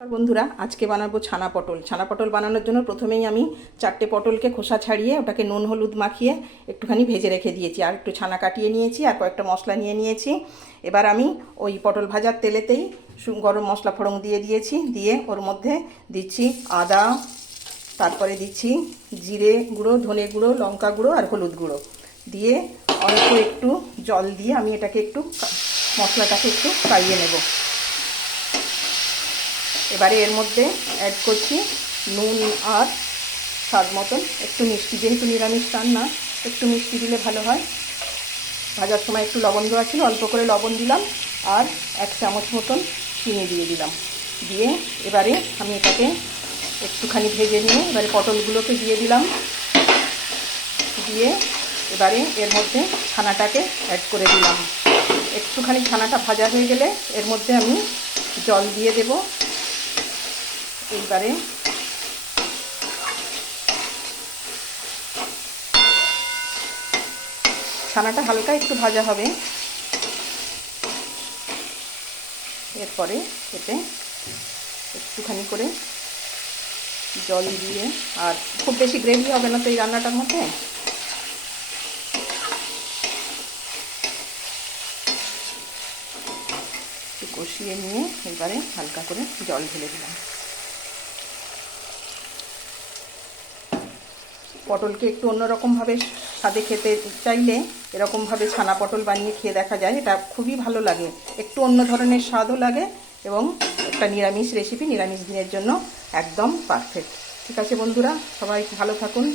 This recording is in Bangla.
বন্ধুরা, আজকে বানাবো ছানা পটল। ছানা পটল বানানোর জন্য প্রথমেই আমি চারটে পটলকে খোসা ছাড়িয়ে, ওটাকে নুন হলুদ মাখিয়ে একটুখানি ভেজে রেখে দিয়েছি। আর একটু ছানা কাটিয়ে নিয়েছি, আর কয়েকটা মশলা নিয়ে নিয়েছি। এবার আমি ওই পটল ভাজার তেলেতেই গরম মশলা ফোড়ন দিয়ে দিয়েছি। দিয়ে ওর মধ্যে দিচ্ছি আদা, তারপরে দিচ্ছি জিরে গুঁড়ো, ধনে গুঁড়ো, লঙ্কা গুঁড়ো আর হলুদ গুঁড়ো। দিয়ে অল্প একটু জল দিয়ে আমি এটাকে একটু মশলাটাকে একটু কাইয়ে নেব। এবারে এর মধ্যে অ্যাড করছি নুন আর স্বাদ মতন। একটু মিষ্টি, যেহেতু নিরামিষ রান্না, একটু মিষ্টি দিলে ভালো হয়। ভাজার সময় একটু লবণ দেওয়া ছিল, অল্প করে লবণ দিলাম আর এক চামচ মতন চিনি দিয়ে দিলাম। দিয়ে এবারে আমি এটাকে একটুখানি ভেজে নিয়ে এবারে পটলগুলোকে দিয়ে দিলাম। দিয়ে এবারে এর মধ্যে ছানাটাকে অ্যাড করে দিলাম। একটুখানি ছানাটা ভাজা হয়ে গেলে এর মধ্যে আমি জল দিয়ে দেবো। এইবারে। ছানাটা হালকা একটু ভাজা হবে। এরপরে এতে একটুখানি করে জল দিয়ে, আর খুব বেশি গ্রেভি হবে না তো এই রান্নাটার মধ্যে? কষিয়ে নিয়ে এবারে হালকা করে জল ঢেলে দিলাম। পটলকে একটু অন্যরকমভাবে স্বাদে খেতে চাইলে এরকমভাবে ছানা পটল বানিয়ে খেয়ে দেখা যায়। এটা খুবই ভালো লাগে। একটু অন্য ধরনের স্বাদও লাগে এবং একটা নিরামিষ রেসিপি নিরামিষ দিনের জন্য একদম পারফেক্ট ঠিক আছে বন্ধুরা, সবাই ভালো থাকুন।